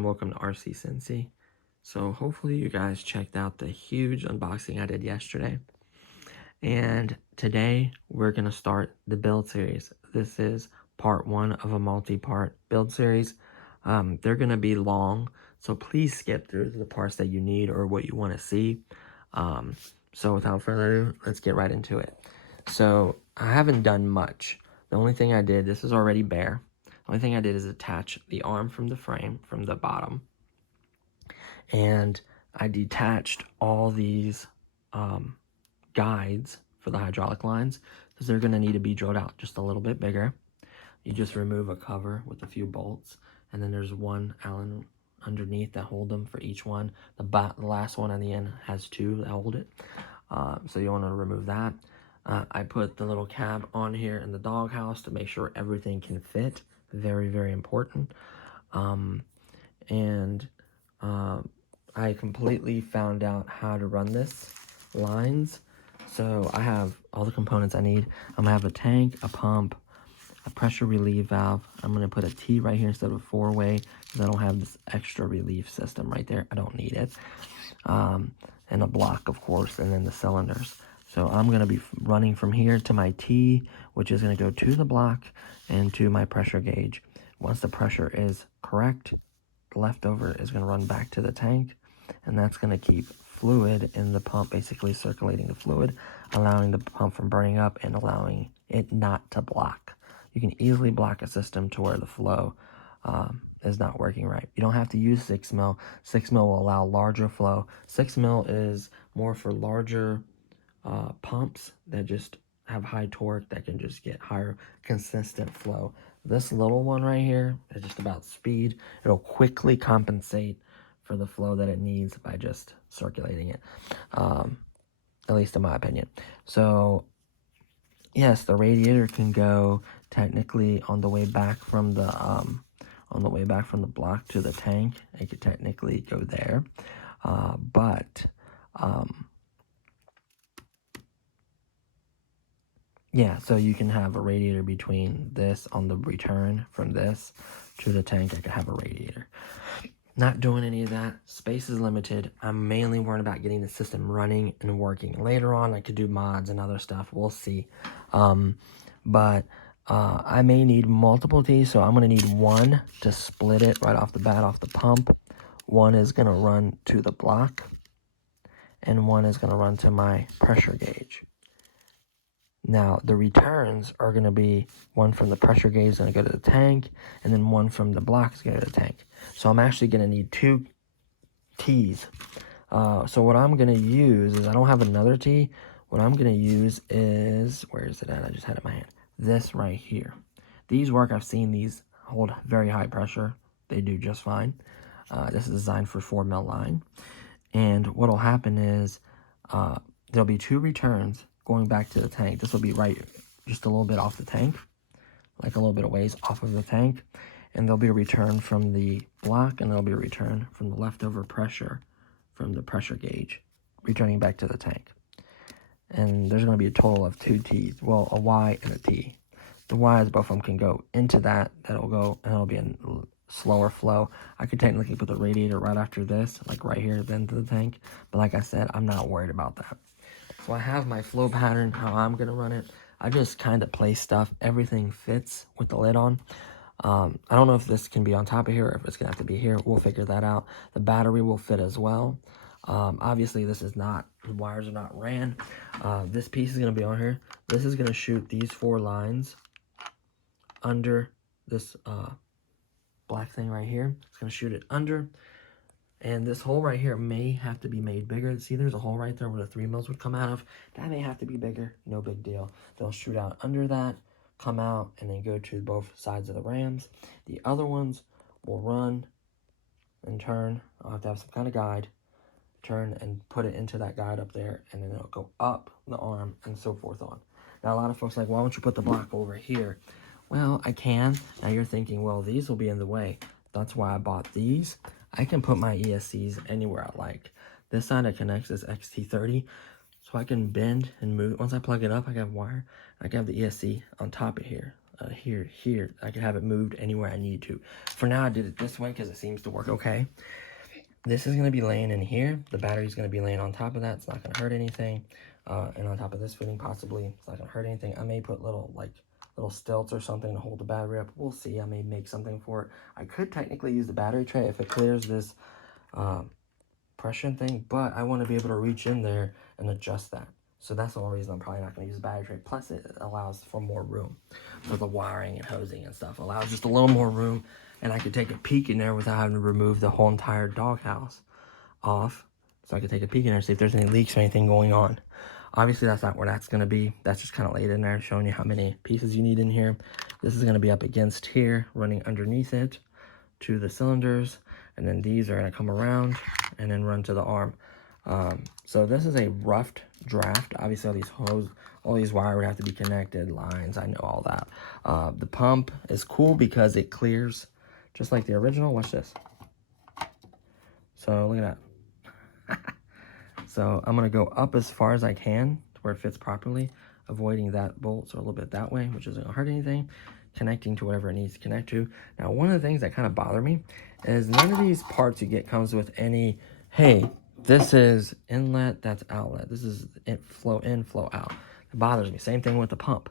and welcome to RC Cincy. So hopefully you guys checked out the huge unboxing I did yesterday. And today we're going to start the build series. This is part one of a multi-part build series. They're going to be long, so please skip through the parts that you need or what you want to see. So without further ado, let's get right into it. So I haven't done much. The only thing I did, this is already bare. The only thing I did is attach the arm from the frame, from the bottom. And I detached all these guides for the hydraulic lines because they're going to need to be drilled out just a little bit bigger. You just remove a cover with a few bolts, and then there's one Allen underneath that hold them for each one. The last one on the end has two that hold it. So you want to remove that. I put the little cab on here in the doghouse to make sure everything can fit. Very, very important. I completely found out how to run this lines. So I have all the components I need. I'm gonna have a tank, a pump, a pressure relief valve. I'm gonna put a T right here instead of a four-way because I don't have this extra relief system right there. I don't need it. And a block, of course, and then the cylinders. So I'm gonna be running from here to my T, which is gonna go to the block and to my pressure gauge. Once the pressure is correct, the leftover is gonna run back to the tank, and that's gonna keep fluid in the pump, basically circulating the fluid, allowing the pump from burning up and allowing it not to block. You can easily block a system to where the flow is not working right. You don't have to use 6 mil. 6 mil will allow larger flow. 6 mil is more for larger pumps that just have high torque that can just get higher consistent flow. This little one right here is just about speed. It'll quickly compensate for the flow that it needs by just circulating it, at least in my opinion. So yes, the radiator can go technically on the way back from the block to the tank. It could technically go there, yeah, so you can have a radiator between this on the return from this to the tank. I could have a radiator. Not doing any of that. Space is limited. I'm mainly worried about getting the system running and working. Later on, I could do mods and other stuff. We'll see. I may need multiple T's, so I'm going to need one to split it right off the bat off the pump. One is going to run to the block, and one is going to run to my pressure gauge. Now, the returns are going to be one from the pressure gauge is going to go to the tank, and then one from the block is going to go to the tank. So I'm actually going to need 2 T's. So what I'm going to use is, I don't have another T. What I'm going to use is, where is it at? I just had it in my hand. This right here. These work. I've seen these hold very high pressure. They do just fine. This is designed for 4 mil line. And what will happen is there'll be 2 returns going back to the tank. This will be right just a little bit off the tank, like a little bit of ways off of the tank, and there'll be a return from the block, and there'll be a return from the leftover pressure from the pressure gauge returning back to the tank. And there's going to be a total of 2 T's, well, a Y and a T. The Y's, both of them can go into that'll go, and it'll be a slower flow. I could technically put the radiator right after this, like right here, then to the tank, but like I said, I'm not worried about that. So I have my flow pattern, how I'm going to run it. I just kind of place stuff. Everything fits with the lid on. I don't know if this can be on top of here or if it's going to have to be here. We'll figure that out. The battery will fit as well. Obviously, this is not, the wires are not ran. This piece is going to be on here. This is going to shoot these 4 lines under this black thing right here. It's going to shoot it under. And this hole right here may have to be made bigger. See, there's a hole right there where the 3 mils would come out of. That may have to be bigger. No big deal. They'll shoot out under that, come out, and then go to both sides of the rams. The other ones will run and turn. I'll have to have some kind of guide. Turn and put it into that guide up there, and then it'll go up the arm and so forth on. Now, a lot of folks are like, why don't you put the block over here? Well, I can. Now you're thinking, well, these will be in the way. That's why I bought these. I can put my ESCs anywhere I like. This side it connects this XT30, so I can bend and move. Once I plug it up, I got wire. I can have the ESC on top of here. here. I can have it moved anywhere I need to. For now, I did it this way because it seems to work okay. This is going to be laying in here. The battery is going to be laying on top of that. It's not going to hurt anything. And on top of this fitting, possibly, it's not going to hurt anything. I may put little stilts or something to hold the battery up. We'll see. I may make something for it. I could technically use the battery tray if it clears this pressure thing, but I want to be able to reach in there and adjust that. So that's the only reason I'm probably not going to use the battery tray. Plus, it allows for more room for the wiring and hosing and stuff. It allows just a little more room, and I could take a peek in there without having to remove the whole entire doghouse off. So I could take a peek in there and see if there's any leaks or anything going on. Obviously, that's not where that's going to be. That's just kind of laid in there, showing you how many pieces you need in here. This is going to be up against here, running underneath it to the cylinders. And then these are going to come around and then run to the arm. So this is a rough draft. Obviously, all these wire would have to be connected, lines, I know all that. The pump is cool because it clears just like the original. Watch this. So look at that. So I'm going to go up as far as I can to where it fits properly, avoiding that bolt, so a little bit that way, which isn't going to hurt anything, connecting to whatever it needs to connect to. Now, one of the things that kind of bother me is none of these parts you get comes with any, hey, this is inlet, that's outlet. This is flow in, flow out. It bothers me. Same thing with the pump.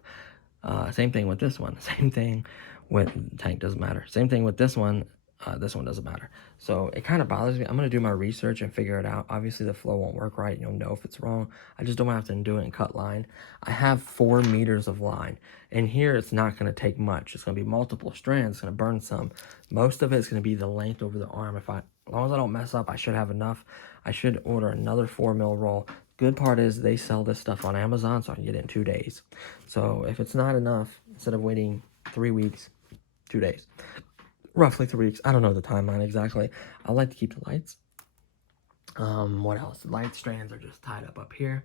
Same thing with this one. Same thing with tank, doesn't matter. Same thing with this one. This one doesn't matter. So it kind of bothers me. I'm going to do my research and figure it out. Obviously, the flow won't work right. You'll know if it's wrong. I just don't want to have to do it and cut line. I have 4 meters of line. And here, it's not going to take much. It's going to be multiple strands. It's going to burn some. Most of it is going to be the length over the arm. As long as I don't mess up, I should have enough. I should order another 4mm roll. Good part is they sell this stuff on Amazon, so I can get it in 2 days. So if it's not enough, instead of waiting 3 weeks, 2 days. Roughly 3 weeks. I don't know the timeline exactly. I like to keep the lights. What else? The light strands are just tied up here.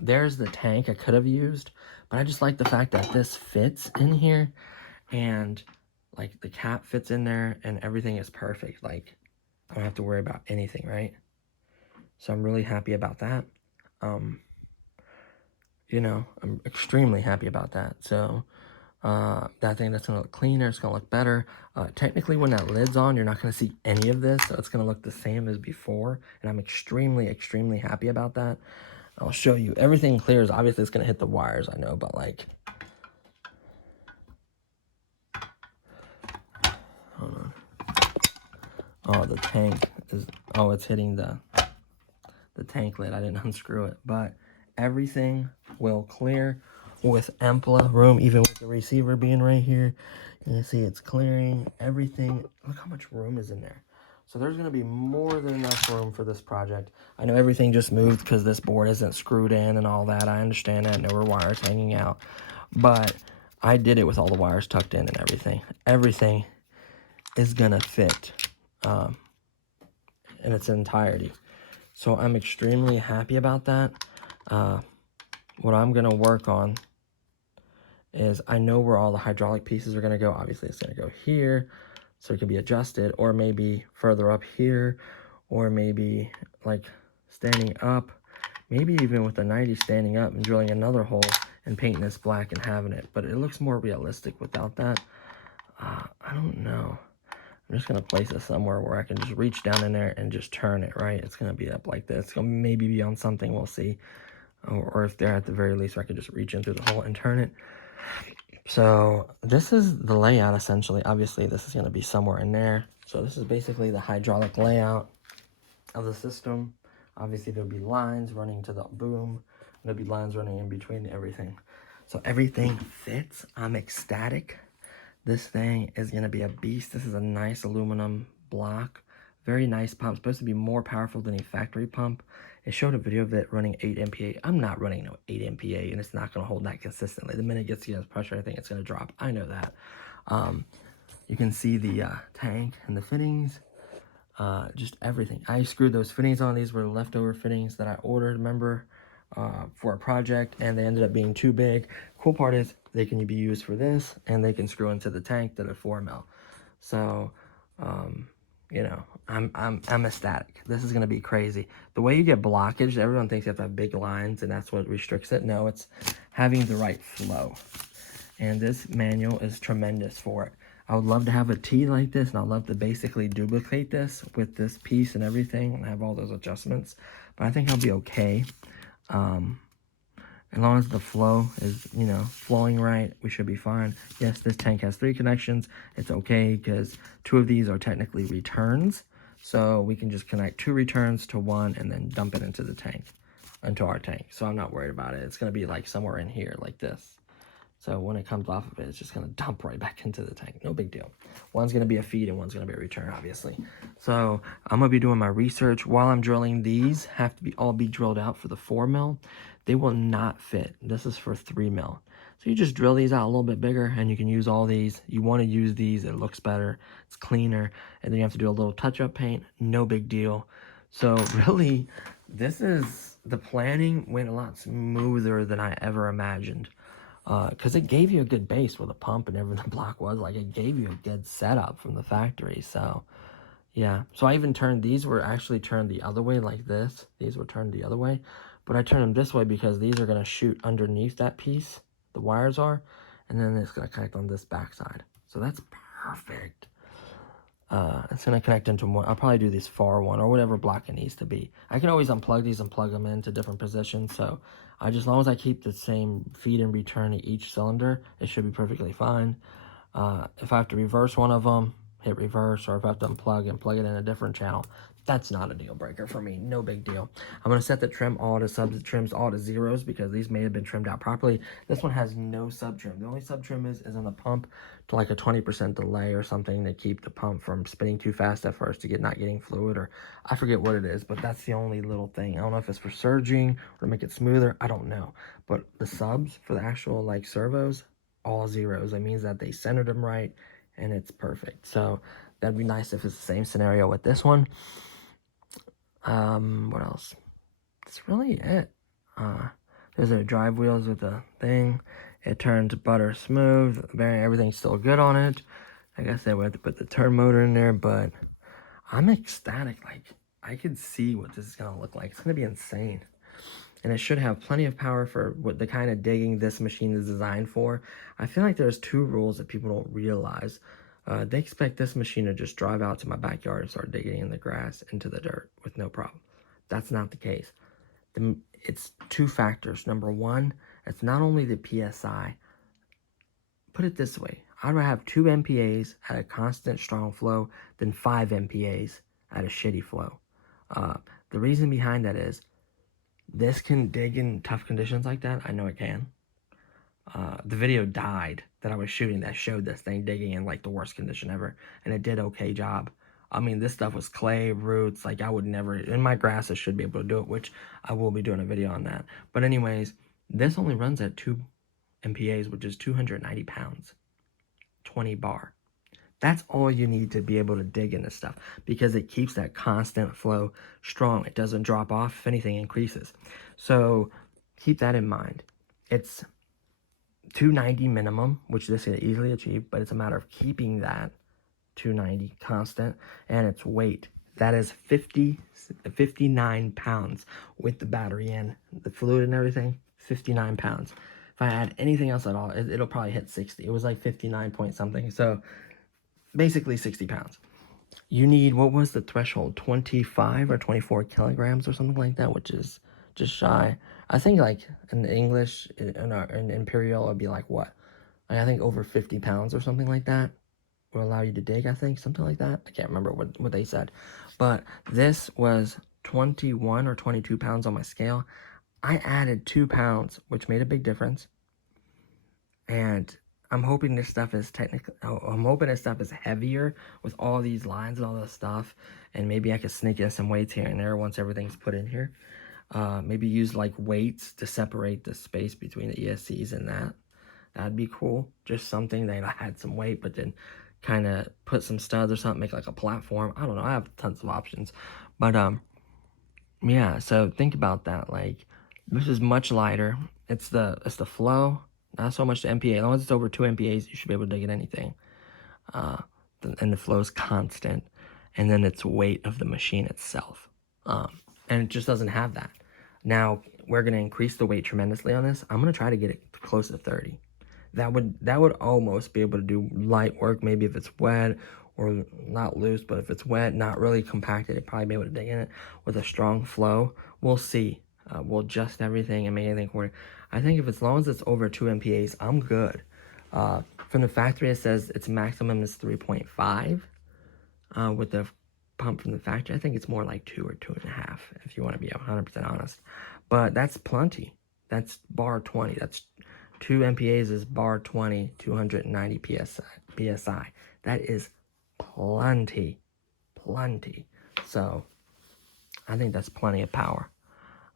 There's the tank I could have used, but I just like the fact that this fits in here, and like the cap fits in there, and everything is perfect. Like I don't have to worry about anything, right? So I'm really happy about that. You know, I'm extremely happy about that. So that thing, that's going to look cleaner. It's going to look better. Technically, when that lid's on, you're not going to see any of this. So it's going to look the same as before. And I'm extremely, extremely happy about that. I'll show you. Everything clears. Obviously, it's going to hit the wires, I know. But, like, hold on. Oh, the tank is, oh, it's hitting the tank lid. I didn't unscrew it. But everything will clear with ample room, even with the receiver being right here. You can see it's clearing everything. Look how much room is in there. So there's going to be more than enough room for this project. I know everything just moved because this board isn't screwed in and all that. I understand that. No wires hanging out. But I did it with all the wires tucked in and everything. Everything is going to fit in its entirety. So I'm extremely happy about that. What I'm going to work on is I know where all the hydraulic pieces are going to go. Obviously, it's going to go here, so it can be adjusted, or maybe further up here, or maybe like standing up, maybe even with the 90 standing up and drilling another hole and painting this black and having it. But it looks more realistic without that. I don't know. I'm just going to place it somewhere where I can just reach down in there and just turn it, right? It's going to be up like this. It's going to maybe be on something, we'll see. Or if they're at the very least, I can just reach in through the hole and turn it. So this is the layout, essentially. Obviously, this is going to be somewhere in there. So this is basically the hydraulic layout of the system. Obviously, there'll be lines running to the boom. There'll be lines running in between everything. So everything fits. I'm ecstatic. This thing is going to be a beast. This is a nice aluminum block. Very nice pump. Supposed to be more powerful than a factory pump. It showed a video of it running 8 MPa. I'm not running no 8 MPa, and it's not going to hold that consistently. The minute it gets against pressure, I think it's going to drop. I know that. You can see the tank and the fittings. Just everything. I screwed those fittings on. These were leftover fittings that I ordered, remember, for a project, and they ended up being too big. Cool part is they can be used for this, and they can screw into the tank that are 4mm. So, you know, I'm ecstatic. This is going to be crazy. The way you get blockage, everyone thinks you have to have big lines, and that's what restricts it. No, it's having the right flow. And this manual is tremendous for it. I would love to have a T like this, and I'd love to basically duplicate this with this piece and everything and have all those adjustments. But I think I'll be okay. As long as the flow is, you know, flowing right, we should be fine. Yes, this tank has 3 connections. It's okay because 2 of these are technically returns. So we can just connect 2 returns to 1 and then dump it into the tank, into our tank. So I'm not worried about it. It's going to be like somewhere in here like this. So when it comes off of it, it's just going to dump right back into the tank. No big deal. One's going to be a feed and one's going to be a return, obviously. So I'm going to be doing my research. While I'm drilling, these have to be all be drilled out for the 4 mil. They will not fit. This is for 3 mil. So you just drill these out a little bit bigger and you can use all these. You want to use these. It looks better. It's cleaner. And then you have to do a little touch-up paint. No big deal. So really, the planning went a lot smoother than I ever imagined. Because it gave you a good base where the pump and everything the block was. Like, it gave you a good setup from the factory. So, yeah. So I even turned, these were actually turned the other way like this. These were turned the other way. But I turned them this way because these are going to shoot underneath that piece. The wires are. And then it's going to connect on this backside. So that's perfect. It's going to connect into one. I'll probably do this far one or whatever block it needs to be. I can always unplug these and plug them into different positions. So as long as I keep the same feed and return to each cylinder, it should be perfectly fine. If I have to reverse one of them, hit reverse, or if I have to unplug and plug it in a different channel, that's not a deal breaker for me. No big deal. I'm going to set the trim all to subs, trims all to zeros because these may have been trimmed out properly. This one has no sub trim. The only sub trim is on the pump to like a 20% delay or something to keep the pump from spinning too fast at first to not getting fluid, or I forget what it is, but that's the only little thing. I don't know if it's for surging or to make it smoother. I don't know. But the subs for the actual like servos, all zeros. That means that they centered them right and it's perfect. So that'd be nice if it's the same scenario with this one. What else? That's really it. There's a drive wheels with the thing. It turns butter smooth. Bearing, everything's still good on it. Like I said, we have to put the turn motor in there, but I'm ecstatic. Like, I could see what this is gonna look like. It's gonna be insane. And it should have plenty of power for what the kind of digging this machine is designed for. I feel like there's 2 rules that people don't realize. They expect this machine to just drive out to my backyard and start digging in the grass into the dirt with no problem. That's not the case. It's 2 factors. Number 1, it's not only the PSI. Put it this way. I'd rather have 2 MPAs at a constant strong flow than 5 MPAs at a shitty flow. The reason behind that is this can dig in tough conditions like that. I know it can. The video died that I was shooting that showed this thing digging in like the worst condition ever, and it did okay job. I mean, this stuff was clay, roots, like I would never, in my grass I should be able to do it, which I will be doing a video on that. But anyways, this only runs at 2 MPAs, which is 290 pounds, 20 bar. That's all you need to be able to dig in this stuff because it keeps that constant flow strong. It doesn't drop off. If anything, increases. So keep that in mind. It's 290 minimum, which this can easily achieve, but it's a matter of keeping that 290 constant, and its weight. That is 59 pounds with the battery in, the fluid and everything, 59 pounds. If I add anything else at all, it'll probably hit 60. It was like 59 point something. So basically 60 pounds. You need, what was the threshold? 25 or 24 kilograms or something like that, which is just shy. I think like in English, in Imperial, it'd be like what? I think over 50 pounds or something like that will allow you to dig, I think, something like that. I can't remember what they said. But this was 21 or 22 pounds on my scale. I added 2 pounds, which made a big difference. And I'm hoping this stuff is heavier with all these lines and all this stuff. And maybe I could sneak in some weights here and there once everything's put in here. Maybe use like weights to separate the space between the ESCs and that. That'd be cool. Just something that I had some weight, but then kind of put some studs or something, make like a platform. I don't know. I have tons of options. But, yeah, so think about that. Like, this is much lighter. It's the flow. Not so much the MPA. As long as it's over 2 MPAs, you should be able to dig at anything. And the flow is constant. And then it's weight of the machine itself. And it just doesn't have that. Now, we're going to increase the weight tremendously on this. I'm going to try to get it close to 30. that would almost be able to do light work, maybe if it's wet or not loose, but if it's wet, not really compacted, it'd probably be able to dig in it with a strong flow. We'll see. We'll adjust everything and make everything work. I think if as long as it's over 2 MPAs, I'm good. From the factory, it says its maximum is 3.5. With the pump from the factory, I think it's more like 2 or 2.5, if you want to be 100% honest. But that's plenty. That's bar 20. That's 2 MPAs is bar 20, 290 PSI. That is plenty. So I think that's plenty of power.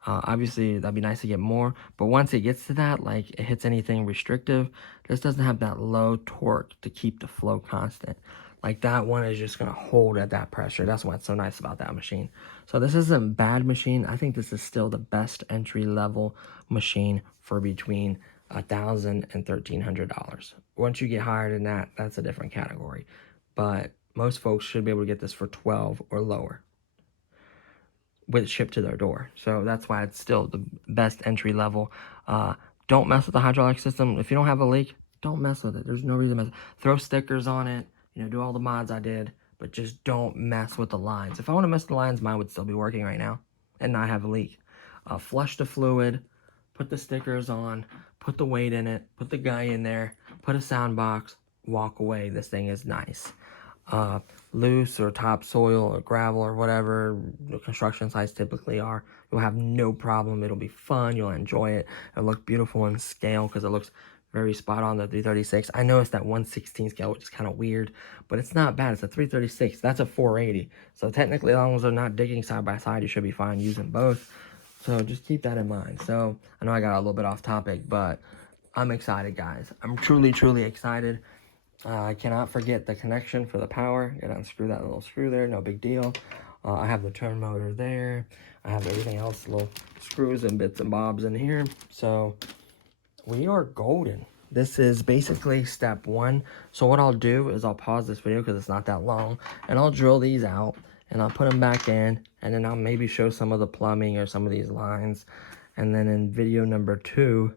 Obviously, that'd be nice to get more, but once it gets to that, like it hits anything restrictive, this doesn't have that low torque to keep the flow constant. Like that one is just gonna hold at that pressure. That's what's so nice about that machine. So this isn't a bad machine. I think this is still the best entry level machine for between $1,000 and $1,300. Once you get higher than that, that's a different category. But most folks should be able to get this for 12 or lower with it shipped to their door. So that's why it's still the best entry level. Don't mess with the hydraulic system. If you don't have a leak, don't mess with it. There's no reason to mess. Throw stickers on it, do all the mods I did, but just don't mess with the lines. If I want to mess with the lines, mine would still be working right now and not have a leak. Flush the fluid, put the stickers on, put the weight in it, put the guy in there, put a sound box, walk away. This thing is nice. Loose or topsoil or gravel or whatever the construction sites typically are, you'll have no problem. It'll be fun. You'll enjoy it. It'll look beautiful in scale because it looks very spot on the 336. I know it's that 1/16 scale, which is kind of weird, but it's not bad. It's a 336. That's a 480. So technically, as long as they're not digging side by side, you should be fine using both. So just keep that in mind. So I know I got a little bit off topic, but I'm excited, guys. I'm truly excited. I cannot forget the connection for the power. Gotta unscrew that little screw there, no big deal. I have the turn motor there. I have everything else, little screws and bits and bobs in here. So we are golden. This is basically step one. So what I'll do is I'll pause this video because it's not that long, and I'll drill these out and I'll put them back in, and then I'll maybe show some of the plumbing or some of these lines. And then in video number 2,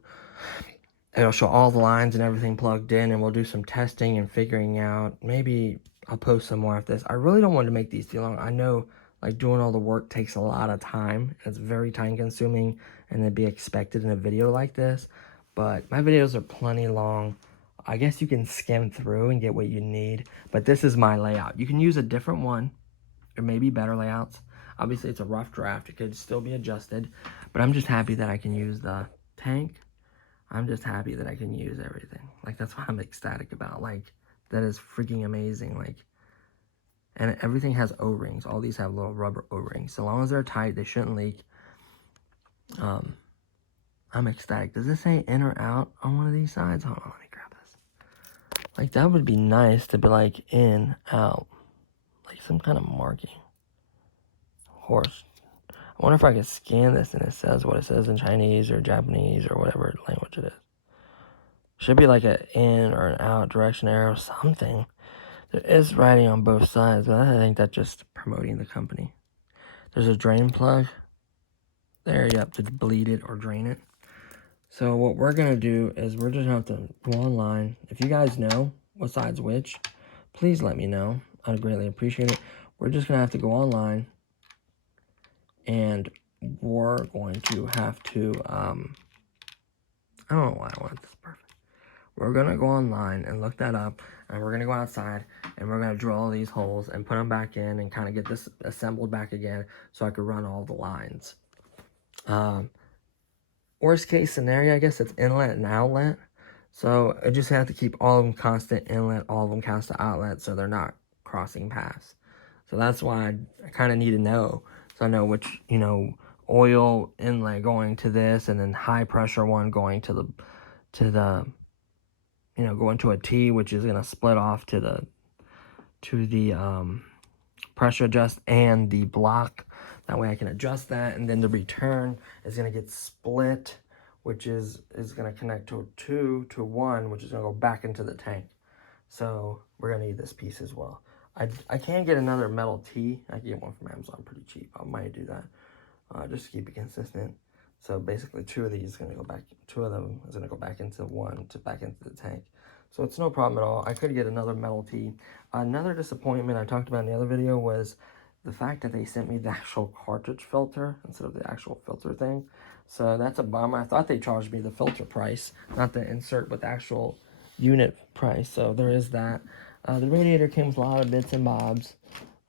it'll show all the lines and everything plugged in, and we'll do some testing and figuring out. Maybe I'll post some more of this. I really don't want to make these too long. I know like doing all the work takes a lot of time. It's very time consuming, and it'd be expected in a video like this. But my videos are plenty long. I guess you can skim through and get what you need. But this is my layout. You can use a different one. There may be better layouts. Obviously, it's a rough draft. It could still be adjusted. But I'm just happy that I can use the tank. I'm just happy that I can use everything. Like, that's what I'm ecstatic about. Like, that is freaking amazing. Like, and everything has O-rings. All these have little rubber O-rings. So long as they're tight, they shouldn't leak. I'm ecstatic. Does this say in or out on one of these sides? Hold on, let me grab this. Like, that would be nice to be like in, out. Like some kind of marking. Horse. I wonder if I could scan this and it says what it says in Chinese or Japanese or whatever language it is. Should be like an in or an out direction arrow, something. There is writing on both sides, but I think that's just promoting the company. There's a drain plug. There, yep, to bleed it or drain it. So what we're going to do is we're just going to have to go online. If you guys know what side's which, please let me know. I'd greatly appreciate it. We're just going to have to go online. And we're going to have to, I don't know why I want this perfect. We're going to go online and look that up. And we're going to go outside. And we're going to drill all these holes and put them back in. And kind of get this assembled back again. So I could run all the lines. Worst case scenario, I guess it's inlet and outlet. So I just have to keep all of them constant inlet. All of them constant outlet. So they're not crossing paths. So that's why I kind of need to know. So I know which, oil inlet going to this, and then high pressure one going to the, going to a T, which is going to split off to the pressure adjust and the block. That way I can adjust that, and then the return is going to get split, which is going to connect to a 2 to 1, which is going to go back into the tank. So we're going to need this piece as well. I can get another metal T. I can get one from Amazon pretty cheap. I might do that. Just to keep it consistent. So basically 2 of these is going to go back, 2 of them is going to go back into back into the tank. So it's no problem at all. I could get another metal tee. Another disappointment I talked about in the other video was the fact that they sent me the actual cartridge filter instead of the actual filter thing. So that's a bummer. I thought they charged me the filter price, not the insert, but the actual unit price. So there is that. The radiator came with a lot of bits and bobs.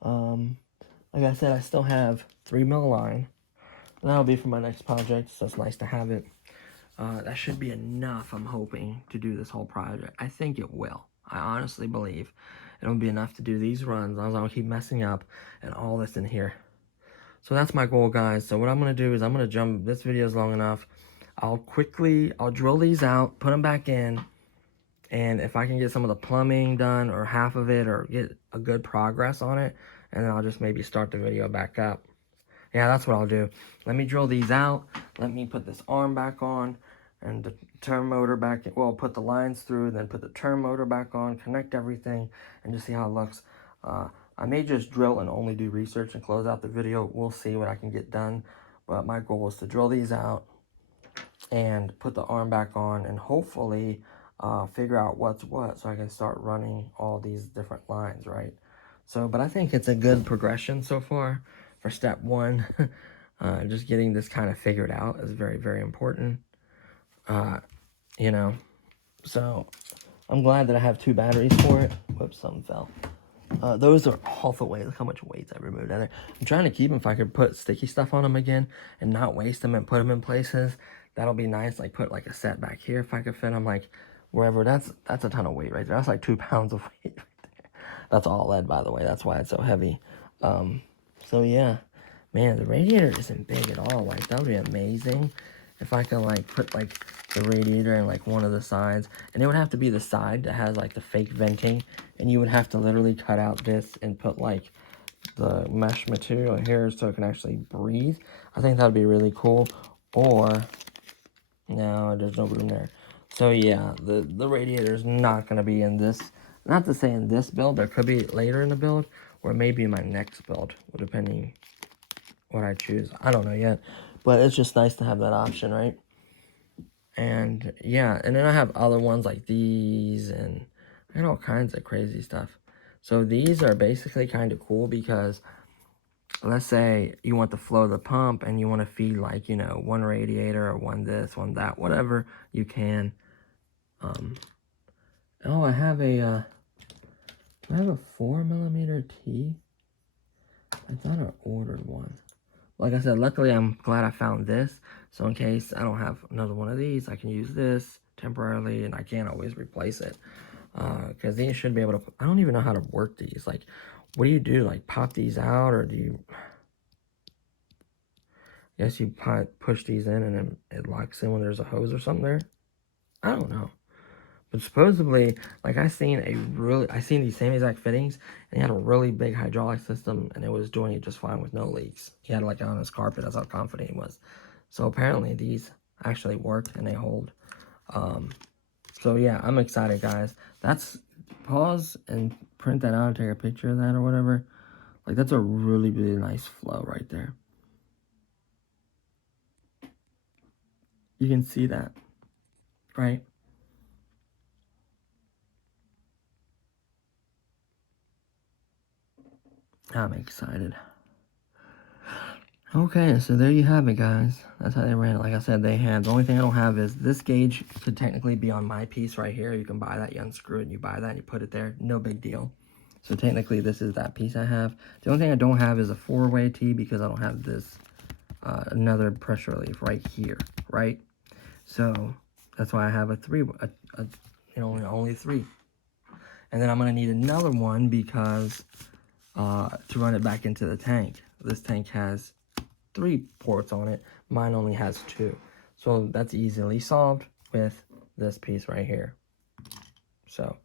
Like I said, I still have 3 mil line. That'll be for my next project, so it's nice to have it. That should be enough, I'm hoping, to do this whole project. I think it will. I honestly believe it'll be enough to do these runs, as long as I don't keep messing up and all this in here. So that's my goal, guys. So what I'm going to do is I'm going to jump, this video is long enough. I'll drill these out, put them back in, and if I can get some of the plumbing done or half of it or get a good progress on it, and then I'll just maybe start the video back up. Yeah, that's what I'll do. Let me drill these out. Let me put this arm back on and the turn motor back in. Well, put the lines through, then put the turn motor back on, connect everything, and just see how it looks. I may just drill and only do research and close out the video. We'll see what I can get done. But my goal is to drill these out and put the arm back on and hopefully figure out what's what so I can start running all these different lines, right? So, but I think it's a good progression so far for step 1. Just getting this kind of figured out is very, very important. You know, so I'm glad that I have 2 batteries for it. Whoops, something fell. Those are all the weight. Look how much weight I removed out of there. I'm trying to keep them if I could put sticky stuff on them again and not waste them and put them in places. That'll be nice. Like put like a set back here if I could fit them like wherever. That's a ton of weight right there. That's like 2 pounds of weight right there. That's all lead, by the way. That's why it's so heavy. So yeah, man, the radiator isn't big at all. Like that would be amazing if I could like put like the radiator in like one of the sides, and it would have to be the side that has like the fake venting, and you would have to literally cut out this and put like the mesh material here so it can actually breathe. I think that would be really cool. Or no, there's no room there. So yeah, the radiator is not going to be in this, not to say in this build, but it could be later in the build, or maybe in my next build, depending what I choose. I don't know yet, but it's just nice to have that option, right? And yeah, and then I have other ones like these, and I got all kinds of crazy stuff. So these are basically kind of cool because let's say you want to flow the pump and you want to feed like, you know, 1 radiator or 1 this, 1 that, whatever you can. Oh, I have a 4mm T. I thought I ordered one. Like I said, luckily I'm glad I found this. So in case I don't have another one of these, I can use this temporarily and I can't always replace it. Because these should be able to, I don't even know how to work these. Like, what do you do? Like pop these out, or do you, I guess you push these in and then it locks in when there's a hose or something there? I don't know. But supposedly, like I seen these same exact fittings, and he had a really big hydraulic system, and it was doing it just fine with no leaks. He had it like on his carpet. That's how confident he was. So apparently these actually work and they hold. So yeah, I'm excited, guys. That's, pause and print that out and take a picture of that or whatever. Like that's a really, really nice flow right there. You can see that, right? I'm excited. Okay, so there you have it, guys. That's how they ran it. Like I said, they had, the only thing I don't have is this gauge could technically be on my piece right here. You can buy that, you unscrew it, and you buy that, and you put it there. No big deal. So technically, this is that piece I have. The only thing I don't have is a 4-way T because I don't have this, another pressure relief right here, right? So that's why I have a 3, only 3. And then I'm going to need another one because to run it back into the tank. This tank has 3 ports on it. Mine only has 2. So that's easily solved with this piece right here. So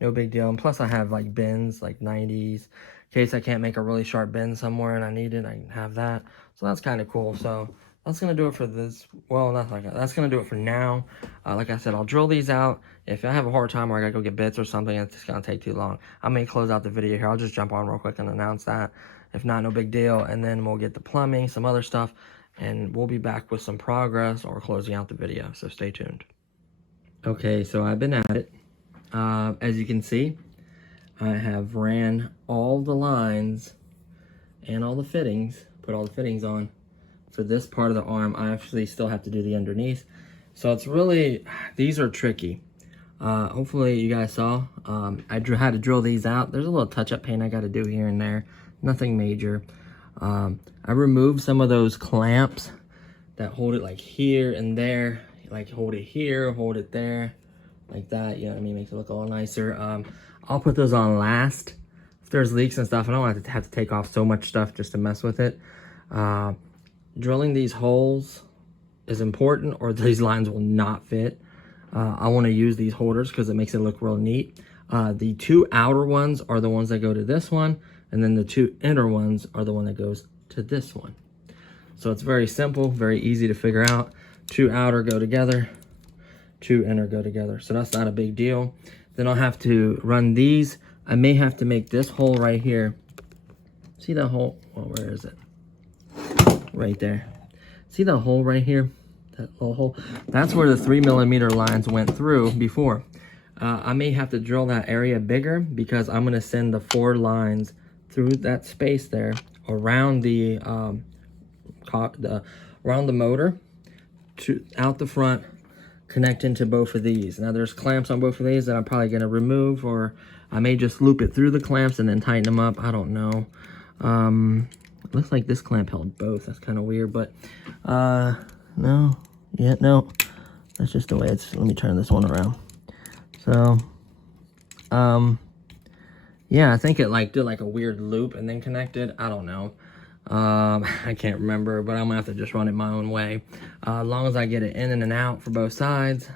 no big deal. And plus I have like bends, like 90s. In case I can't make a really sharp bend somewhere and I need it, I can have that. So that's kind of cool. So that's going to do it for this. Well, not like that. That's going to do it for now. Like I said, I'll drill these out. If I have a hard time or I got to go get bits or something, it's just going to take too long, I may close out the video here. I'll just jump on real quick and announce that. If not, no big deal. And then we'll get the plumbing, some other stuff. and we'll be back with some progress or closing out the video, so stay tuned. Okay, so I've been at it. As you can see, I have ran all the lines and all the fittings, put all the fittings on. For this part of the arm, I actually still have to do the underneath. So it's really, these are tricky. Hopefully you guys saw, I had to drill these out. There's a little touch-up paint I got to do here and there. Nothing major. I removed some of those clamps that hold it like here and there. Like hold it here, hold it there. Like that, you know what I mean? Makes it look a little nicer. I'll put those on last. If there's leaks and stuff, I don't want to have to take off so much stuff just to mess with it. Drilling these holes is important or these lines will not fit. I want to use these holders because it makes it look real neat. The two outer ones are the ones that go to this one, and then the two inner ones are the one that goes to this one. So it's very simple, very easy to figure out. Two outer go together, two inner go together. So that's not a big deal. Then I'll have to run these. I may have to make this hole right here. See that hole? Oh, where is it? Right there. See the hole right here? That little hole? That's where the 3mm lines went through before. I may have to drill that area bigger because I'm going to send the 4 lines through that space there around the around the motor out the front, connecting to both of these. Now there's clamps on both of these that I'm probably going to remove, or I may just loop it through the clamps and then tighten them up. I don't know. It looks like this clamp held both. That's kind of weird, but no, that's just the way it's. Let me turn this one around. So yeah, I think it like did like a weird loop and then connected. I don't know. I can't remember, but I'm gonna have to just run it my own way. As long as I get it in and out for both sides.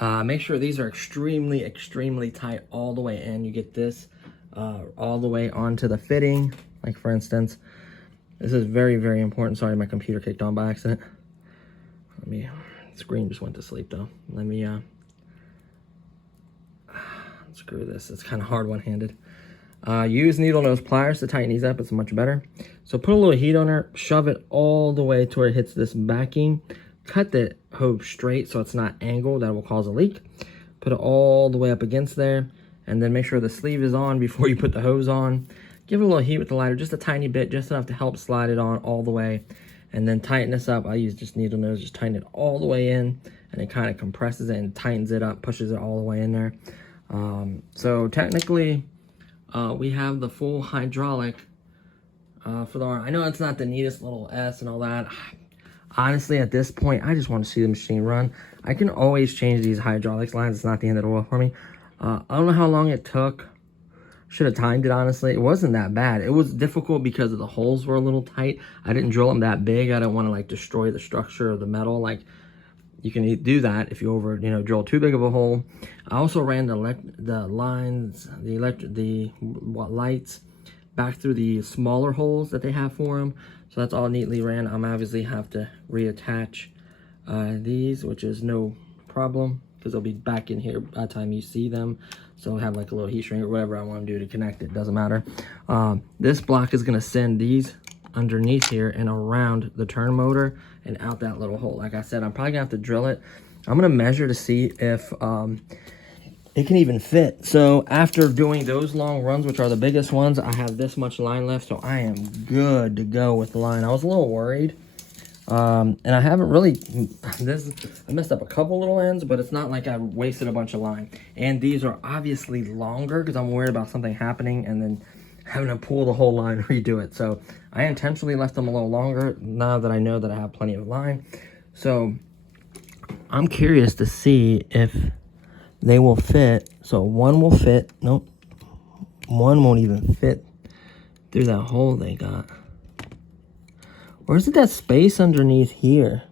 Make sure these are extremely tight all the way in. You get this all the way onto the fitting. Like for instance, this is very important. Sorry, my computer kicked on by accident. The screen just went to sleep though. Let me screw this. It's kind of hard one-handed. Use needle nose pliers to tighten these up. It's much better. So put a little heat on there, shove it all the way to where it hits this backing. Cut the hose straight so it's not angled. That will cause a leak. Put it all the way up against there, and then make sure the sleeve is on before you put the hose on. Give it a little heat with the lighter, just a tiny bit, just enough to help slide it on all the way. And then tighten this up. I use just needle nose, just tighten it all the way in, and it kind of compresses it and tightens it up, pushes it all the way in there. So technically, we have the full hydraulic for the arm. I know it's not the neatest little S and all that. Honestly, at this point, I just want to see the machine run. I can always change these hydraulics lines. It's not the end of the world for me. I don't know how long it took. Should have timed it, honestly. It wasn't that bad. It was difficult because of the holes were a little tight. I didn't drill them that big. I don't want to like destroy the structure of the metal. Like, you can do that if you drill too big of a hole. I also ran the lines, the lights back through the smaller holes that they have for them. So that's all neatly ran. I'm obviously have to reattach these, which is no problem because they'll be back in here by the time you see them. So I have like a little heat shrink or whatever I want to do to connect it. Doesn't matter. This block is going to send these underneath here and around the turn motor and out that little hole. Like I said, I'm probably gonna have to drill it. I'm gonna measure to see if it can even fit. So after doing those long runs, which are the biggest ones, I have this much line left, so I am good to go with the line. I was a little worried, and I haven't really, I messed up a couple little ends, but it's not like I wasted a bunch of line. And these are obviously longer because I'm worried about something happening and then having to pull the whole line and redo it. So I intentionally left them a little longer now that I know that I have plenty of line. So I'm curious to see if they will fit. So one will fit. Nope. One won't even fit through that hole they got. Or is it that space underneath here?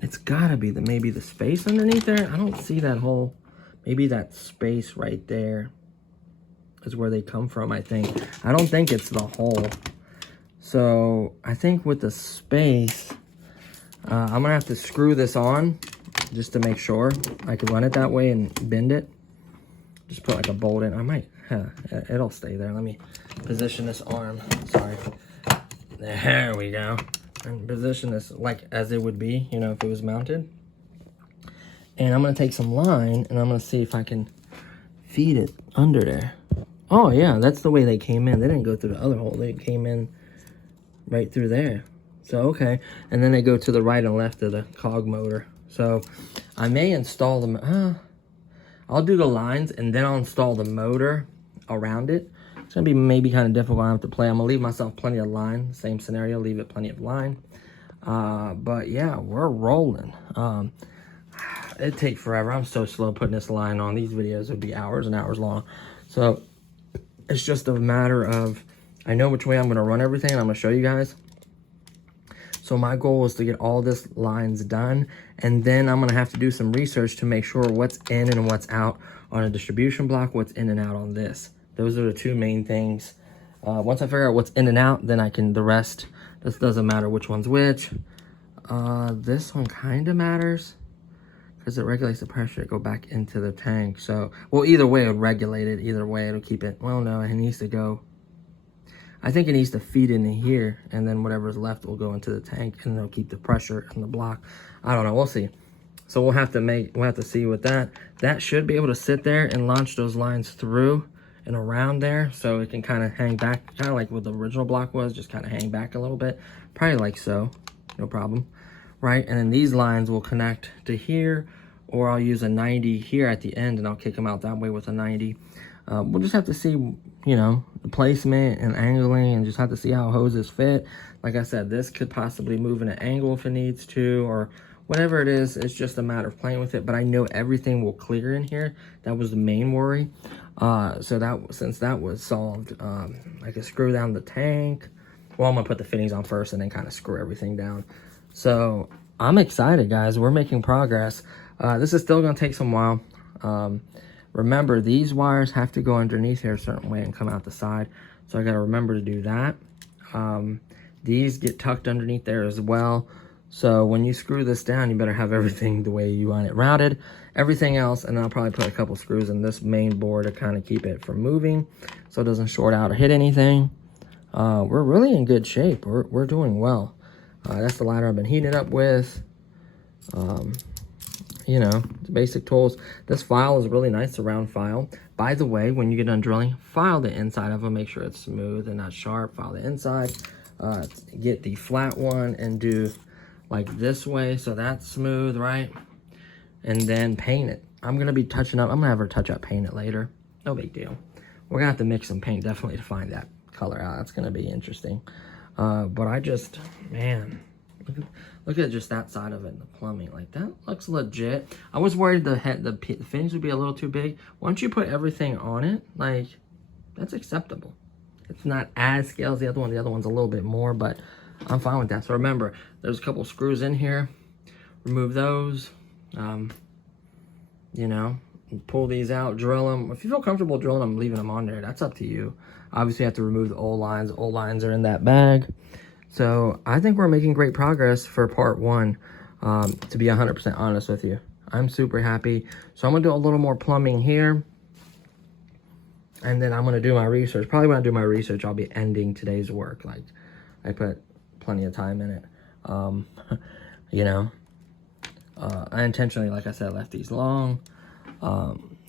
It's gotta be maybe the space underneath there. I don't see that hole. Maybe that space right there is where they come from, I think. I don't think it's the hole. So I think with the space, I'm gonna have to screw this on just to make sure I can run it that way and bend it. Just put like a bolt in. I might, it'll stay there. Let me position this arm. Sorry. There we go. and position this like as it would be, you know, if it was mounted. And I'm gonna take some line and I'm gonna see if I can feed it under there. Oh yeah, that's the way they came in. They didn't go through the other hole. They came in right through there. So, okay. And then they go to the right and left of the cog motor. So, I may install them. I'll do the lines and then I'll install the motor around it. It's going to be maybe kind of difficult. I have to play. I'm going to leave myself plenty of line. Same scenario. Leave it plenty of line. But, yeah, we're rolling. It'd take forever. I'm so slow putting this line on. These videos would be hours and hours long. So, it's just a matter of, I know which way I'm going to run everything, and I'm going to show you guys. So my goal is to get all this lines done, and then I'm going to have to do some research to make sure what's in and what's out on a distribution block, what's in and out on this. Those are the two main things. Once I figure out what's in and out, then I can, the rest, this doesn't matter which one's which. This one kind of matters because it regulates the pressure to go back into the tank. So, well, either way it would regulate it. Either way it'll keep it, well, no, it needs to go. I think it needs to feed into here, and then whatever's left will go into the tank, and they'll keep the pressure in the block. I don't know. We'll see. So we'll have to see with that. That should be able to sit there and launch those lines through and around there, so it can kind of hang back, kind of like what the original block was, just kind of hang back a little bit. Probably like so. No problem. Right? And then these lines will connect to here, or I'll use a 90 here at the end, and I'll kick them out that way with a 90. We'll just have to see, you know, the placement and angling, and just have to see how hoses fit. Like I said, this could possibly move in an angle if it needs to, or whatever it is. It's just a matter of playing with it. But I know everything will clear in here. That was the main worry. So that, since that was solved, I could screw down the tank. Well, I'm gonna put the fittings on first and then kind of screw everything down. So I'm excited, guys. We're making progress. This is still gonna take some while. Remember, these wires have to go underneath here a certain way and come out the side. So I got to remember to do that. These get tucked underneath there as well. So when you screw this down, you better have everything the way you want it routed. Everything else, and I'll probably put a couple screws in this main board to kind of keep it from moving so it doesn't short out or hit anything. We're really in good shape. We're doing well. That's the ladder I've been heating it up with. You know, the basic tools. This file is really nice, a round file. By the way, when you get done drilling, file the inside of them, make sure it's smooth and not sharp. File the inside. Get the flat one and do like this way, so that's smooth, right? And then paint it. I'm gonna be touching up. I'm gonna have her touch up paint it later. No big deal. We're gonna have to mix some paint definitely to find that color out. That's gonna be interesting. But I just, man. Look at just that side of it, the plumbing. Like, that looks legit. I was worried the fins would be a little too big. Once you put everything on it, like, that's acceptable. It's not as scale as the other one. The other one's a little bit more, but I'm fine with that. So remember, there's a couple screws in here. Remove those. You know, pull these out, drill them. If you feel comfortable drilling them, leaving them on there, that's up to you. Obviously, you have to remove the old lines. The old lines are in that bag. So I think we're making great progress for part one, to be 100% honest with you. I'm super happy. So I'm going to do a little more plumbing here. And then I'm going to do my research. Probably when I do my research, I'll be ending today's work. Like, I put plenty of time in it. You know, I intentionally, like I said, left these long.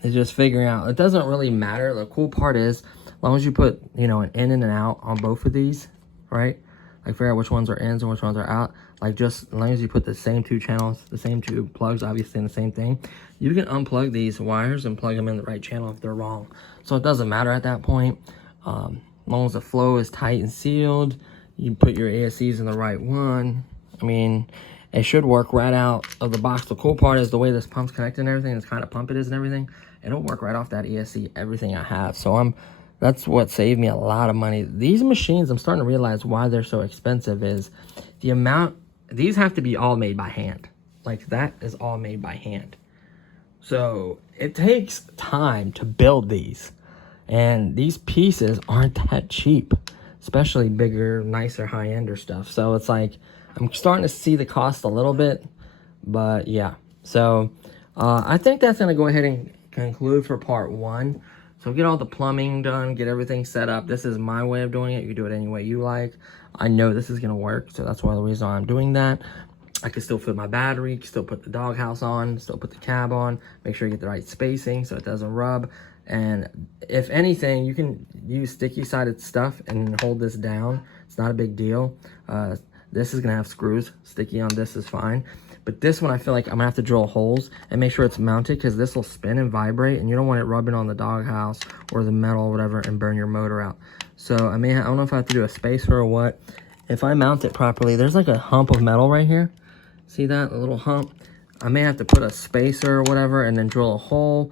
It's just figuring out. It doesn't really matter. The cool part is, as long as you put, you know, an in and an out on both of these, right? Like, figure out which ones are ins and which ones are out. Like, just as long as you put the same two channels, the same two plugs, obviously in the same thing, you can unplug these wires and plug them in the right channel if they're wrong. So it doesn't matter at that point. As long as the flow is tight and sealed, you put your ASCs in the right one. I mean, it should work right out of the box. The cool part is the way this pump's connected and everything, this kind of pump it is and everything, it'll work right off that ESC, everything I have. So that's what saved me a lot of money. These machines, I'm starting to realize why they're so expensive is the amount, these have to be all made by hand. Like, that is all made by hand. So it takes time to build these. And these pieces aren't that cheap, especially bigger, nicer, high-ender stuff. So it's like, I'm starting to see the cost a little bit, but yeah. So I think that's going to go ahead and conclude for part one. So get all the plumbing done, get everything set up. This is my way of doing it. You can do it any way you like. I know this is gonna work, so that's why the reason why I'm doing that. I can still fit my battery, still put the doghouse on, still put the cab on, make sure you get the right spacing so it doesn't rub. And if anything, you can use sticky sided stuff and hold this down. It's not a big deal. This is gonna have screws. Sticky on this is fine. But this one, I feel like I'm gonna have to drill holes and make sure it's mounted, because this will spin and vibrate and you don't want it rubbing on the doghouse or the metal or whatever and burn your motor out. So I don't know if I have to do a spacer or what. If I mount it properly, there's like a hump of metal right here. See that, a little hump? I may have to put a spacer or whatever and then drill a hole,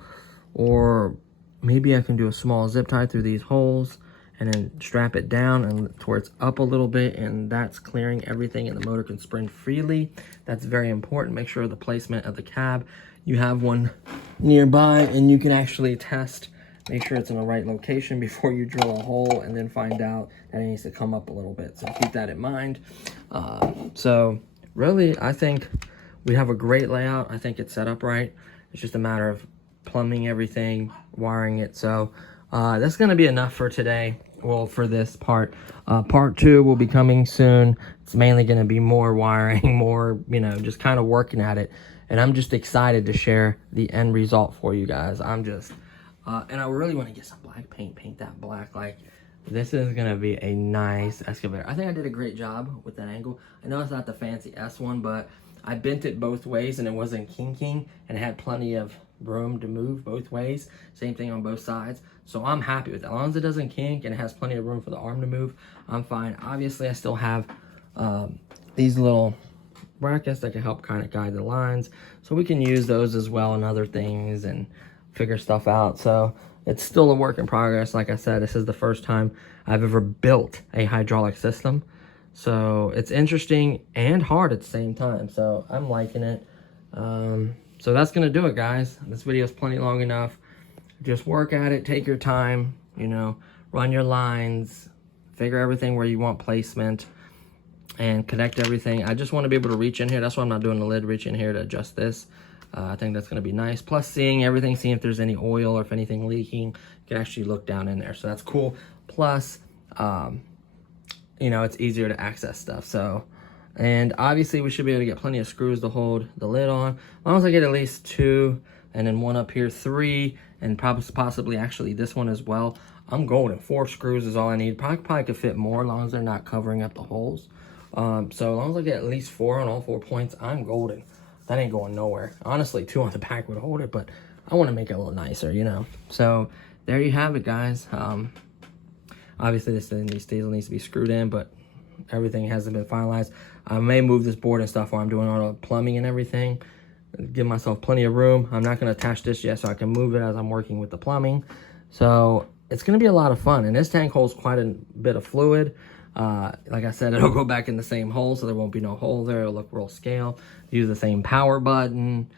or maybe I can do a small zip tie through these holes and then strap it down and to where it's up a little bit, and that's clearing everything and the motor can spin freely. That's very important. Make sure the placement of the cab, you have one nearby and you can actually test. Make sure it's in the right location before you drill a hole and then find out that it needs to come up a little bit. So keep that in mind. So really, I think we have a great layout. I think it's set up right. It's just a matter of plumbing everything, wiring it. So that's going to be enough for today. Well, for this part. Part 2 will be coming soon. It's mainly going to be more wiring, more, just kind of working at it. And I'm just excited to share the end result for you guys. I'm just, and I really want to get some black paint that black. Like, this is going to be a nice excavator. I think I did a great job with that angle. I know it's not the fancy S one, but I bent it both ways and it wasn't kinking, and it had plenty of room to move both ways. Same thing on both sides. So I'm happy with it. As long as it doesn't kink and it has plenty of room for the arm to move, I'm fine. Obviously, I still have these little brackets that can help kind of guide the lines. So we can use those as well and other things and figure stuff out. So it's still a work in progress. Like I said, this is the first time I've ever built a hydraulic system. So it's interesting and hard at the same time. So I'm liking it. So that's going to do it, guys. This video is plenty long enough. Just work at it. Take your time, run your lines, figure everything where you want placement, and connect everything. I just want to be able to reach in here. That's why I'm not doing the lid, reach in here to adjust this. I think that's going to be nice. Plus seeing everything, seeing if there's any oil or if anything leaking, you can actually look down in there. So that's cool. Plus, it's easier to access stuff. So, and obviously we should be able to get plenty of screws to hold the lid on. As long as I get at least 2, and then one up here, 3, and possibly actually this one as well. I'm golden. 4 screws is all I need. Probably could fit more as long as they're not covering up the holes. So as long as I get at least 4 on all 4 points, I'm golden. That ain't going nowhere. Honestly, 2 on the back would hold it, but I want to make it a little nicer, So there you have it, guys. Obviously, this still needs to be screwed in, but everything hasn't been finalized. I may move this board and stuff while I'm doing all the plumbing and everything. Give myself plenty of room. I'm not going to attach this yet, so I can move it as I'm working with the plumbing. So it's going to be a lot of fun. And this tank holds quite a bit of fluid. Like I said, it'll go back in the same hole, so there won't be no hole there. It'll look real scale. Use the same power button.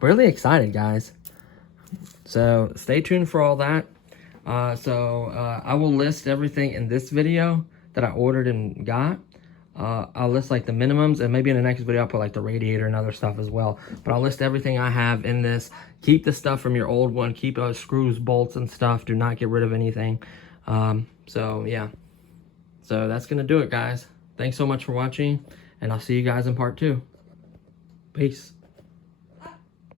Really excited, guys. So stay tuned for all that. I will list everything in this video that I ordered and got. I'll list like the minimums, and maybe in the next video I'll put like the radiator and other stuff as well. But I'll list everything I have in this. Keep the stuff from your old one. Keep screws, bolts, and stuff. Do not get rid of anything. So yeah. So that's going to do it, guys. Thanks so much for watching, and I'll see you guys in part 2. Peace.